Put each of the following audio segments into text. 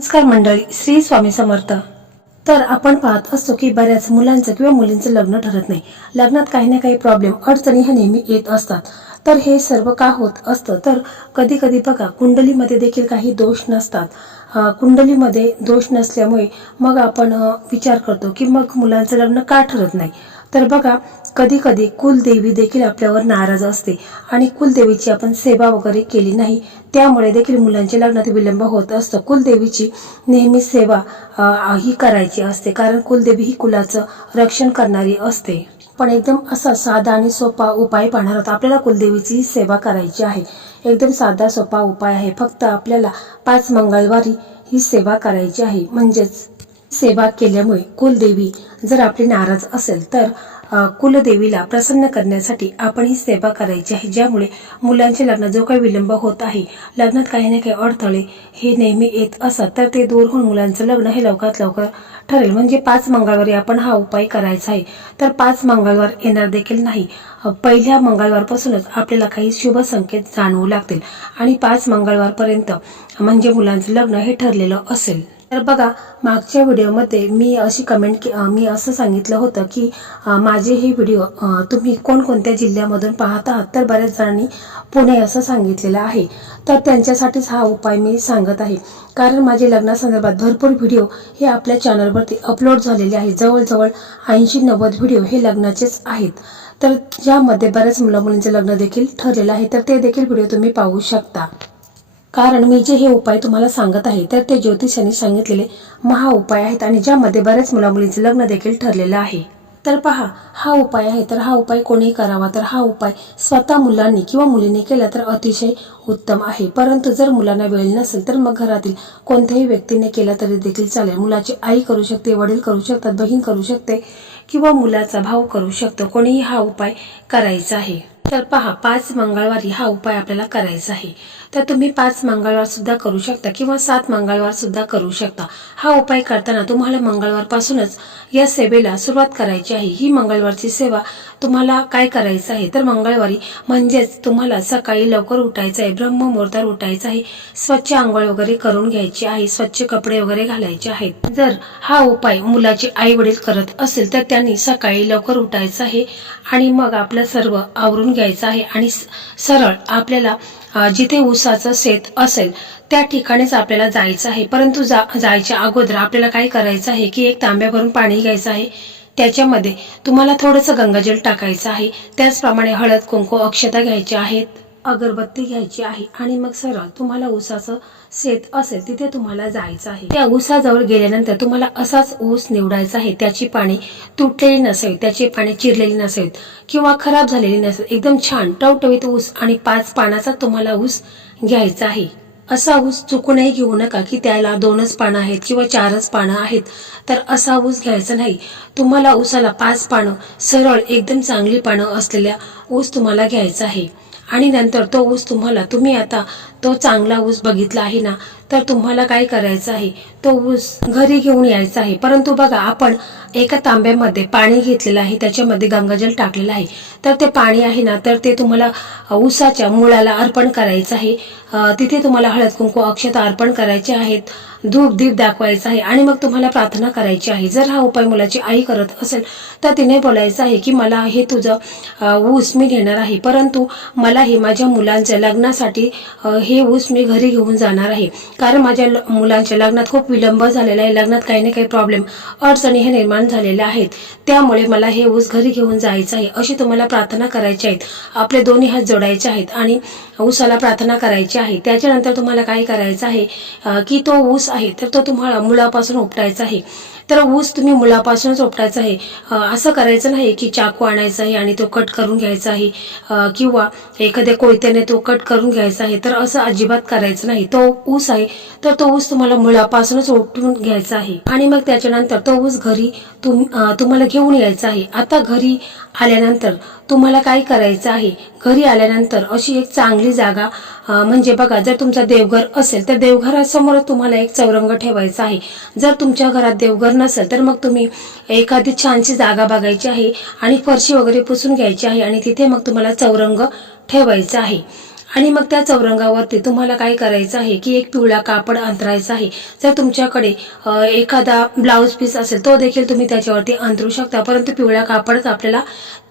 नमस्कार मंडळी, श्री स्वामी समर्थ। तर आपण पाहत असतो की बऱ्याच मुलांचं किंवा मुलींचं लग्न ठरत नाही। लग्नात काही ना काही प्रॉब्लेम अडचणी ह्या नेहमी येत असतात। तर हे सर्व का होत असतं तर कधी कधी बघा कुंडलीमध्ये देखील काही दोष नसतात। कुंडलीमध्ये दोष नसल्यामुळे मग आपण विचार करतो की मग मुलांचं लग्न का ठरत नाही। तर बघा कधी कधी कुलदेवी देखील आपल्यावर नाराज असते आणि कुलदेवीची आपण सेवा वगैरे केली नाही, त्यामुळे देखील मुलांच्या लग्नात विलंब होत असतो। कुलदेवीची नेहमी सेवा ही करायची असते, कारण कुलदेवी ही कुलाचं रक्षण करणारी असते। पण एकदम असा साधा आणि सोपा उपाय पाहणार आहोत। आपल्याला कुलदेवीची सेवा करायची आहे। एकदम साधा सोपा उपाय आहे। फक्त आपल्याला 5 मंगळवारी ही सेवा करायची आहे। म्हणजेच सेवा केल्यामुळे कुलदेवी जर आपली नाराज असेल तर कुलदेवीला प्रसन्न करण्यासाठी आपण ही सेवा करायची आहे, ज्यामुळे मुलांचे लग्न जो काही विलंब होत आहे, लग्नात काही ना काही अडथळे हे नेहमी येत असतात, तर ते दूर होऊन मुलांचं लग्न हे लवकरात लवकर ठरेल। म्हणजे 5 मंगळवारी आपण हा उपाय करायचा आहे। तर 5 मंगळवार येणार देखील नाही, पहिल्या मंगळवारपासूनच आपल्याला काही शुभ संकेत जाणवू लागतील आणि 5 मंगळवारपर्यंत म्हणजे मुलांचं लग्न हे ठरलेलं असेल। तर बघा मागच्या व्हिडिओमध्ये मी असं सांगितलं होतं की माझे हे व्हिडिओ तुम्ही कोणकोणत्या जिल्ह्यामधून पाहत आहात, तर बऱ्याच जणांनी पुणे असं सांगितलेलं आहे। तर त्यांच्यासाठीच हा उपाय मी सांगत आहे, कारण माझे लग्नासंदर्भात भरपूर व्हिडिओ हे आपल्या चॅनलवरती अपलोड झालेले आहेत। जवळजवळ 80-90 व्हिडिओ हे लग्नाचेच आहेत, तर ज्यामध्ये बऱ्याच मुलामुलींचे लग्न देखील ठरलेलं आहे। तर ते देखील व्हिडिओ तुम्ही पाहू शकता। कारण मी जे हे उपाय तुम्हाला सांगत आहे तर ते ज्योतिषांनी सांगितलेले महा उपाय आहेत आणि ज्यामध्ये बऱ्याच मुलामुलींचे लग्न देखील ठरलेलं आहे। तर पहा हा उपाय आहे, तर हा उपाय कोणी करावा, तर हा उपाय स्वतः मुलांनी किंवा मुलींनी केला तर अतिशय उत्तम आहे। परंतु जर मुलांना वेळ नसेल तर मग घरातील कोणत्याही व्यक्तीने केला तरी देखील चालेल। मुलाची आई करू शकते, वडील करू शकतात, बहीण करू शकते किंवा मुलाचा भाऊ करू शकतो, कोणीही हा उपाय करायचा आहे। तर पहा 5 मंगळवारी हा उपाय आपल्याला करायचा आहे। तर तुम्ही 5 मंगळवार सुद्धा करू शकता किंवा 7 मंगळवार सुद्धा करू शकता। हा उपाय करताना तुम्हाला मंगळवारपासूनच या सेवेला सुरुवात करायची आहे। ही मंगळवारची सेवा तुम्हाला काय करायचं आहे, तर मंगळवारी म्हणजेच तुम्हाला सकाळी लवकर उठायचं आहे, ब्रह्ममुहूर्तावर उठायचं आहे, स्वच्छ आंघोळ वगैरे करून घ्यायची आहे, स्वच्छ कपडे वगैरे घालायचे आहेत। जर हा उपाय मुलाचे आई वडील करत असेल तर त्यांनी सकाळी लवकर उठायचं आहे आणि मग आपलं सर्व आवरून घ्यायचं आहे आणि सरळ आपल्याला जिथे ऊसाचं शेत असेल त्या ठिकाणीच आपल्याला जायचं आहे। परंतु जायच्या अगोदर आपल्याला काय करायचं आहे की 1 तांब्या भरून पाणी घ्यायचं आहे, त्याच्यामध्ये तुम्हाला थोडंसं गंगाजल टाकायचं आहे, त्याचप्रमाणे हळद कुंकू अक्षता घ्यायच्या आहेत, अगरबत्ती घ्यायची आहे आणि मग सरळ तुम्हाला ऊसाचं शेत असेल तिथे तुम्हाला जायचं आहे। त्या ऊसाजवळ गेल्यानंतर तुम्हाला असाच ऊस निवडायचा आहे, त्याची पाने तुटलेली नसेल, त्याची पाने चिरलेली नसेल किंवा खराब झालेली नसेल, एकदम छान टवटवीत ऊस आणि 5 पानाचा तुम्हाला ऊस घ्यायचा आहे। असा ऊस चुकूनही घेऊ नका की त्याला 2च पानं आहेत किंवा 4च पानं आहेत, तर असा ऊस घ्यायचा नाही। तुम्हाला ऊसाला 5 पानं सरळ एकदम चांगली पानं असलेल्या ऊस तुम्हाला घ्यायचा आहे आणि नंतर तो ऊस तुम्ही आता तो चांगला ऊस बघितला आहे ना, तर तुम्हाला काय करायचं आहे, तो ऊस घरी घेऊन यायचा आहे। परंतु बघा आपण एका तांब्यामध्ये पाणी घेतलेलं आहे, त्याच्यामध्ये गंगाजल टाकलेलं आहे, तर ते पाणी आहे ना, तर ते तुम्हाला ऊसाच्या मुळाला अर्पण करायचं आहे। तिथे तुम्हाला हळद कुंकू अक्षता अर्पण करायचे आहेत, धूप दीप दाखवायचा आहे आणि मग तुम्हाला प्रार्थना करायची आहे। जर हा उपाय मुलाची आई करत असेल तर तिने बोलायचं आहे की मला हे तुझं ऊस मी घेणार आहे, परंतु मला हे माझ्या मुलांच्या लग्नासाठी हे ऊस मी घरी घेऊन जाणार आहे, कारण माझ्या मुलांच्या लग्नात खूप विलंब झालेला आहे, लग्नात काही ना काही प्रॉब्लेम अडचणी हे निर्माण झालेल्या आहेत, त्यामुळे मला हे ऊस घरी घेऊन जायचं आहे, अशी तुम्हाला प्रार्थना करायची आहेत। आपले दोन्ही हात जोडायचे आहेत आणि ऊसाला प्रार्थना करायची आहे। त्याच्यानंतर तुम्हाला काय करायचं आहे की तो ऊस आहे तर तो तुम्हाला मुळापासून उपटायचा आहे। तर ऊस तुम्ही मुळापासूनच उपटायचा आहे, असं करायचं नाही की चाकू आणायचा आहे आणि तो कट करून घ्यायचा आहे किंवा एखाद्या कोयत्याने तो कट करून घ्यायचा आहे, तर असं अजिबात करायचं नाही। तो ऊस आहे तर तो ऊस तुम्हाला मुळापासूनच उपटून घ्यायचा आहे आणि मग त्याच्यानंतर तो ऊस घरी तुम्हाला घेऊन यायचा आहे। आता घरी आल्यानंतर तुम्हाला काय करायचं आहे, घरी आल्यानंतर अशी एक चांगली जागा म्हणजे बघा जर तुमचा देवघर असेल तर देवघरासमोर तुम्हाला एक चौरंग ठेवायचा आहे। जर तुमच्या घरात देवघर नसेल तर मग तुम्ही एखादी छानशी जागा बघायची आहे आणि फरशी वगैरे पुसून घ्यायची आहे आणि तिथे मग तुम्हाला चौरंग ठेवायचा आहे आणि मग त्या चौरंगावरती तुम्हाला काय करायचं आहे की एक पिवळा कापड अंतरायचा आहे. जर तुमच्याकडे एखादा ब्लाऊज पीस असेल तो देखील तुम्ही त्याच्यावरती अंतरू शकता, परंतु पिवळा कापडच आपल्याला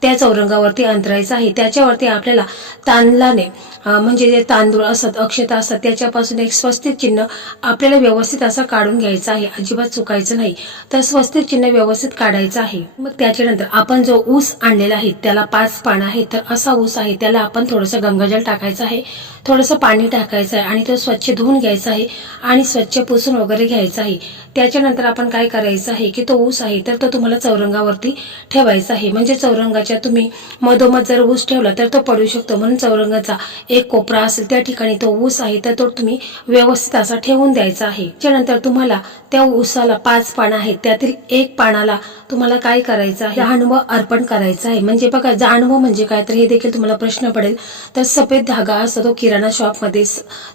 त्या चौरंगावरती अंतरायचं आहे. त्याच्यावरती आपल्याला तांदळाने म्हणजे जे तांदूळ असतात, अक्षता असतात, त्याच्यापासून एक स्वस्तिक चिन्ह आपल्याला व्यवस्थित असं काढून घ्यायचं आहे. अजिबात चुकायचं नाही. तर स्वस्तिक चिन्ह व्यवस्थित काढायचं आहे. मग त्याच्यानंतर आपण जो ऊस आणलेला आहे त्याला 5 पानं आहेत. तर असा ऊस आहे त्याला आपण थोडंसं गंगाजल टाकायचं आहे, थोडंसं पाणी टाकायचं आहे आणि तो स्वच्छ धुवून घ्यायचा आहे आणि स्वच्छ पुसून वगैरे घ्यायचा आहे. त्याच्यानंतर आपण काय करायचं आहे की तो ऊस आहे तर तो तुम्हाला चौरंगावरती ठेवायचा आहे. म्हणजे चौरंगाच्या तुम्ही मधोमध जर ऊस ठेवला तर तो पडू शकतो, म्हणून चौरंगाचा एक कोपरा असेल त्या ठिकाणी तो ऊस आहे तर तो तुम्ही व्यवस्थित असा ठेवून द्यायचा आहे. त्यानंतर तुम्हाला त्या ऊसाला 5 पानं आहेत, त्यातील एक पानाला तुम्हाला काय करायचं आहे, जानवं अर्पण करायचं आहे. म्हणजे बघा जानवं म्हणजे काय, तर हे देखील तुम्हाला प्रश्न पडेल. तर सफेद धागा असतो तो किराणा शॉपमध्ये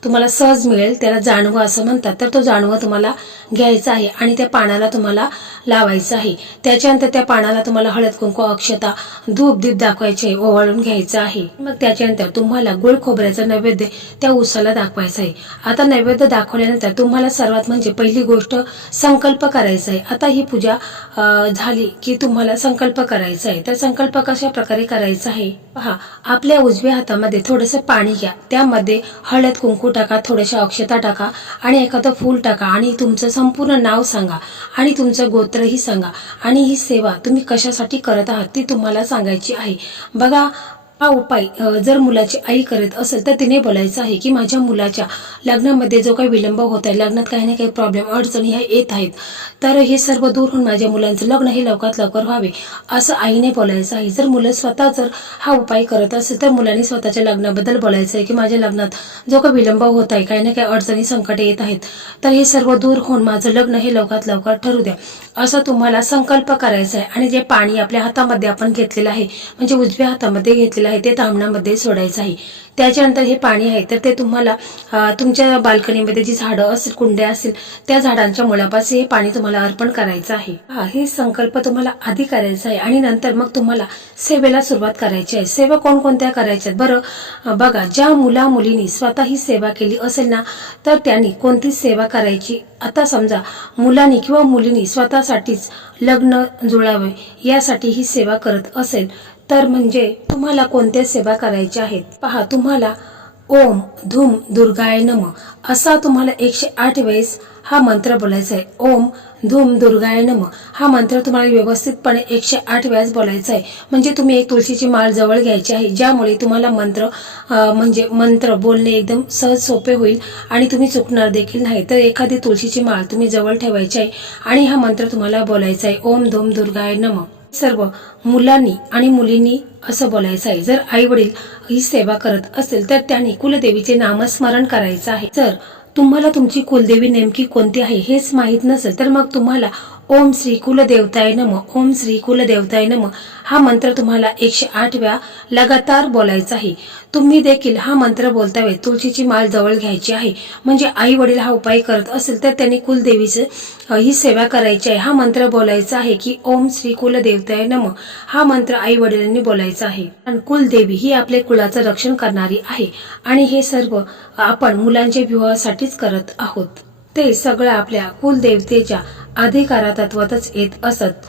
तुम्हाला सहज मिळेल, त्याला जानवं असं म्हणतात. तर तो जानवं तुम्हाला घ्यायचा आहे आणि त्या पानाला तुम्हाला लावायचं आहे. त्याच्यानंतर त्या पानाला तुम्हाला हळद कुंकू अक्षता धूप दीप दाखवायचे, ओवाळून घ्यायचं आहे. मग त्याच्यानंतर तुम्हाला गुळ खोबऱ्याचा नैवेद्य त्या ऊसाला दाखवायचा आहे. आता नैवेद्य दाखवल्यानंतर तुम्हाला सर्वात म्हणजे पहिली गोष्ट संकल्प करायचा आहे. आता ही पूजा झाली की तुम्हाला संकल्प करायचा आहे. तर संकल्प कशा प्रकारे करायचा आहे पहा. आपल्या उजव्या हातामध्ये थोडंसं पाणी घ्या, त्यामध्ये हळद कुंकू टाका, थोड्याशा अक्षता टाका आणि एखादं फूल टाका आणि तुमचं संपूर्ण नाव सांगा आणि तुमचं गोत्रही सांगा आणि ही सेवा तुम्ही कशासाठी करत आहात ती तुम्हाला सांगायची आहे. बघा, हा उपाय जर मुलाची आई करत असेल तर तिने बोलायचं आहे की माझ्या मुलाच्या लग्नामध्ये जो काही विलंब होत आहे, लग्नात काही ना काही प्रॉब्लेम अडचणी ह्या येत आहेत, तर हे सर्व दूर होऊन माझ्या मुलांचं लग्न हे लवकरात लवकर व्हावे असं आईने बोलायचं आहे. जर मुलं स्वतः जर हा उपाय करत असेल तर मुलांनी स्वतःच्या लग्नाबद्दल बोलायचं आहे की माझ्या लग्नात जो काही विलंब होत आहे, काही ना काही अडचणी संकटे येत आहेत, तर हे सर्व दूर होऊन माझं लग्न हे लवकरात लवकर ठरू द्या असं तुम्हाला संकल्प करायचा आहे. आणि जे पाणी आपल्या हातामध्ये आपण घेतलेलं आहे, म्हणजे उजव्या हातामध्ये घेतलेलं आहे, ते तांबणामध्ये सोडायचं आहे. त्याच्यानंतर हे पाणी आहे तर ते तुम्हाला तुमच्या बाल्कनीमध्ये जी झाडं असतील, कुंड्या असतील, त्या झाडांच्या मुळापाशी हे पाणी तुम्हाला अर्पण करायचं आहे. हे संकल्प तुम्हाला आधी करायचा आहे आणि नंतर मग तुम्हाला सेवेला सुरुवात करायची आहे. सेवा कोणकोणत्या करायच्या बरं बघा, ज्या मुला मुलींनी स्वतः ही सेवा केली असेल ना तर त्यांनी कोणती सेवा करायची. आता समजा मुलांनी किंवा मुलींनी स्वतःसाठीच लग्न जुळावे यासाठी ही सेवा करत असेल तर म्हणजे तुम्हाला कोणत्या सेवा करायच्या आहेत पहा. तुम्हाला ओम धूम दुर्गाय नमः असा तुम्हाला 108 वेळेस हा मंत्र बोलायचा आहे. ओम धूम दुर्गाय नमः हा मंत्र तुम्हाला व्यवस्थितपणे 108 वेळेस बोलायचा आहे. म्हणजे तुम्ही एक तुळशीची माळ जवळ घ्यायची आहे, ज्यामुळे तुम्हाला म्हणजे मंत्र बोलणे एकदम सहज सोपे होईल आणि तुम्ही चुकणार देखील नाही. तर एखादी तुळशीची माळ तुम्ही जवळ ठेवायची आहे आणि हा मंत्र तुम्हाला बोलायचा आहे, ओम धूम दुर्गाय नमः. सर्व मुलांनी आणि मुलींनी असं बोलायचं आहे. जर आई वडील ही सेवा करत असेल तर त्यांनी कुलदेवीचे नामस्मरण करायचं आहे. जर तुम्हाला तुमची कुलदेवी नेमकी कोणती आहे हेच माहीत नसेल तर मग तुम्हाला ओम श्री कुलदेवताय नमः, ओम श्री कुलदेवताय नमः हा मंत्र तुम्हाला 108 वेळा लगातार बोलायचा आहे. तुम्ही देखील हा मंत्र बोलता वेळी तुळशीची माळ जवळ घ्यायची आहे. म्हणजे आई वडील हा उपाय करत असेल तर त्यांनी कुलदेवीचे ही सेवा करायची आहे. हा मंत्र बोलायचा आहे की ओम श्री कुलदेवताय नमः हा मंत्र आई वडिलांनी बोलायचा आहे. आणि कुलदेवी ही आपले कुळाचं रक्षण करणारी आहे आणि हे सर्व आपण मुलांच्या विवाहासाठीच करत आहोत. ते सगळं आपल्या कुलदेवतेच्या अधिकारातत्वातच येत असत.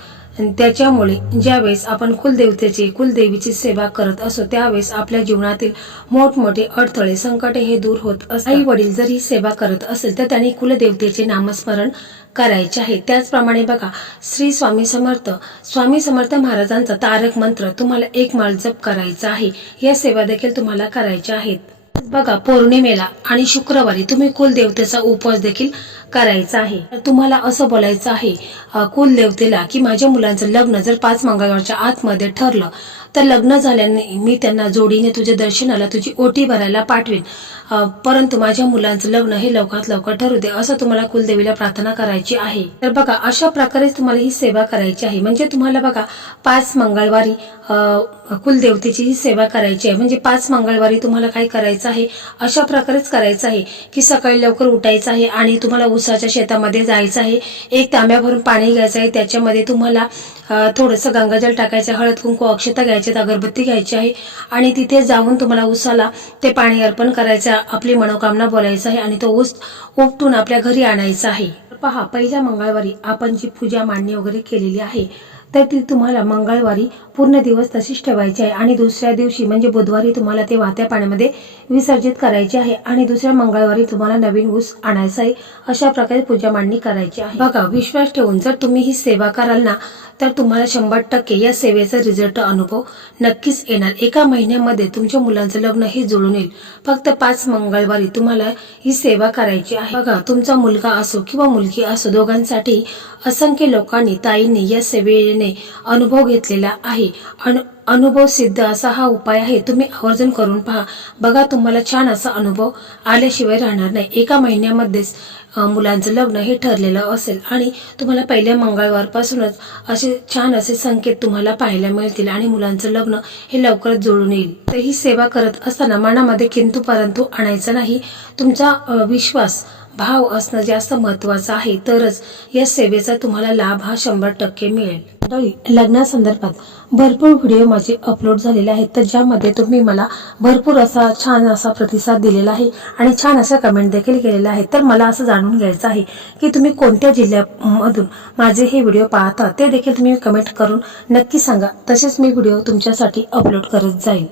त्याच्यामुळे ज्यावेळेस आपण कुलदेवीची सेवा करत असो त्यावेळेस आपल्या जीवनातील मोठमोठे अडथळे संकटे हे दूर होत असतात. आई वडील जर ही सेवा करत असेल तर त्यांनी कुलदेवतेचे नामस्मरण करायचे आहे. त्याचप्रमाणे बघा, श्री स्वामी समर्थ महाराजांचा तारक मंत्र तुम्हाला 1 माळ जप करायचा आहे. या सेवा देखील तुम्हाला करायच्या आहेत. बघा, पौर्णिमेला आणि शुक्रवारी तुम्ही कुलदेवतेचा उपवास देखील करायचा आहे. तुम्हाला असं बोलायचं आहे कुलदेवतेला की माझ्या मुलांचं लग्न जर 5 मंगळवारच्या आतमध्ये ठरलं तर लग्न झाल्याने मी त्यांना जोडीने तुझ्या दर्शनाला तुझी ओटी भरायला पाठवेन, परंतु माझ्या मुलांचं लग्न हे लवकरात लवकर ठरू दे असं तुम्हाला कुलदेवीला प्रार्थना करायची आहे. तर बघा, अशा प्रकारे तुम्हाला ही सेवा करायची आहे. म्हणजे तुम्हाला बघा 5 मंगळवारी कुलदेवतेची ही सेवा करायची आहे. म्हणजे 5 मंगळवारी तुम्हाला काय करायचं आहे, अशा प्रकारेच करायचं आहे की सकाळी लवकर उठायचं आहे आणि तुम्हाला ऊसाच्या शेतामध्ये जायचं आहे. 1 तांब्या भरून पाणी घ्यायचं आहे. त्याच्यामध्ये तुम्हाला थोडंसं गंगाजल टाकायचं, हळद कुंकू अक्षता घ्यायची ग्रामपंचायत अगरबत्ती घ्यायची आहे आणि तिथे जाऊन तुम्हाला उसाला ते पाणी अर्पण करायचं, आपली मनोकामना बोलायचं आहे आणि तो ऊस उपटून आपल्या घरी आणायचा आहे. पहा, पहिल्या मंगळवारी आपण जी पूजा मांडणी वगैरे केलेली आहे तर ती तुम्हाला मंगळवारी पूर्ण दिवस तशीच ठेवायची आहे आणि दुसऱ्या दिवशी म्हणजे बुधवारी तुम्हाला ते वाहत्या पाण्यामध्ये विसर्जित करायचे आहे आणि दुसऱ्या मंगळवारी तुम्हाला नवीन ऊस आणायचा आहे. अशा प्रकारे पूजा मांडणी करायची आहे. बघा, विश्वास ठेवून जर तुम्ही ही सेवा कराल ना तर तुम्हाला 100% या सेवेचा रिझल्ट अनुभव नक्कीच येणार. एका महिन्यामध्ये तुमच्या मुलांचं लग्न हे जुळून येईल. फक्त 5 मंगळवारी तुम्हाला ही सेवा करायची आहे. बघा, तुमचा मुलगा असो किंवा मुलगी असो, दोघांसाठी असंख्य लोकांनी, ताईंनी या सेवेने अनुभव घेतलेला आहे. अनुभव सिद्ध असा हा उपाय आहे. तुम्ही आवर्जून करून पहा. बघा, तुम्हाला छान असा अनुभव आल्याशिवाय राहणार नाही. एका महिन्यामध्येच मुलांचं लग्न हे ठरलेलं असेल आणि तुम्हाला पहिल्या मंगळवारपासूनच असे छान असे संकेत तुम्हाला पाहायला मिळतील आणि मुलांचं लग्न हे लवकरच जुळून येईल. तर ही सेवा करत असताना मनामध्ये किंतु परंतु आणायचं नाही. तुमचा विश्वास, भाव असणं जास्त महत्वाचं आहे. तरच या सेवेचा तुम्हाला लाभ हा 100% मिळेल. लग्नासंदर्भात भरपूर व्हिडिओ माझे अपलोड झालेले आहेत तर ज्यामध्ये तुम्ही मला भरपूर असा छान असा प्रतिसाद दिलेला आहे आणि छान असा कमेंट देखील केलेला आहे. तर मला असं जाणून घ्यायचं आहे की तुम्ही कोणत्या जिल्ह्यामधून माझे हे व्हिडिओ पाहता ते देखील तुम्ही कमेंट करून नक्की सांगा. तसेच मी व्हिडिओ तुमच्यासाठी अपलोड करत जाईल.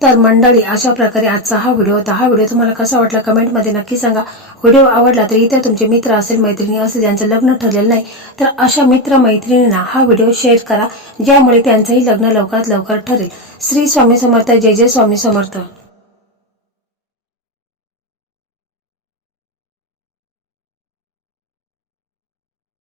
तर मंडळी, अशा प्रकारे आजचा हा व्हिडिओ होता. हा व्हिडिओ तुम्हाला कसा वाटला कमेंटमध्ये नक्की सांगा. व्हिडिओ आवडला तर इतर तुमचे मित्र असेल, मैत्रिणी असेल ज्यांचं लग्न ठरलेलं नाही तर अशा मित्र मैत्रिणींना हा व्हिडिओ शेअर करा ज्यामुळे त्यांचंही लग्न लवकरात लवकर ठरेल. श्री स्वामी समर्थ. जय जय स्वामी समर्थ.